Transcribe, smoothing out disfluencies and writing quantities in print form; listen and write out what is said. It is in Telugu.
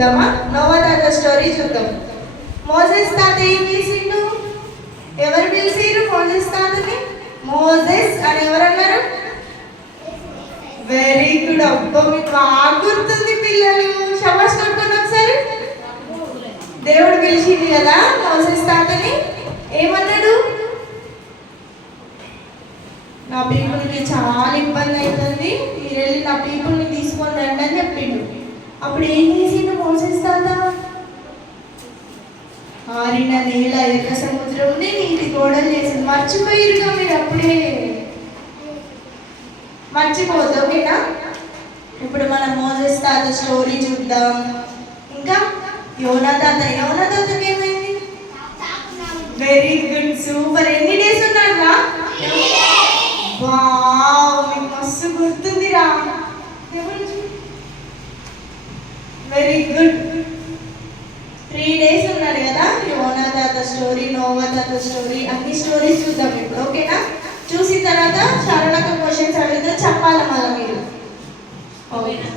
చూద్దామా? నోవా తాత స్టోరీ చూద్దాం. మోసెస్ తాత ఏం చేసిండు? ఎవరు పిలిచిరు మోసెస్ తాతని? మోసెస్ అని ఎవరన్నారు? Very good. అబ్బా మీకు బాగా గుర్తుంది పిల్లలు. శబాష్ కొట్టుకోండి ఒకసారి. దేవుడు పిలిచింది కదా మోసెస్ తాతని. ఏమన్నాడు? నా పీపుల్కి చాలా ఇబ్బంది అవుతుంది, మీరు వెళ్ళి నా పీపుల్ని తీసుకొని రండి అని చెప్పిండు. అప్పుడు ఏం చేసిండు మోసెస్ తాత? ఆరిన నేల ఎర్ర సముద్రంని నీటి గోడలు చేసింది. మర్చిపోయిరుగా మీరు, అప్పుడే మర్చిపోద్దు. ఓకేనా? ఇప్పుడు మనం మోసెస్ తాత స్టోరీ చూద్దాం. ఇంకా యోనా తాతకి ఏమైంది? Very good, super. ఎన్ని డేస్ ఉన్నారా? వావ్, మీకు మస్తు గుర్తుందిరా. Very good. 3 days ఉన్నాడు కదా. యోనా తాత స్టోరీ, నోవా తాత స్టోరీ, అన్ని స్టోరీస్ చూద్దాం ఇప్పుడు. ఓకేనా? చూసిన తర్వాత శరణక క్వశ్చన్స్ అడిగితే చెప్పాలి మళ్ళీ మీరు. ఓకేనా?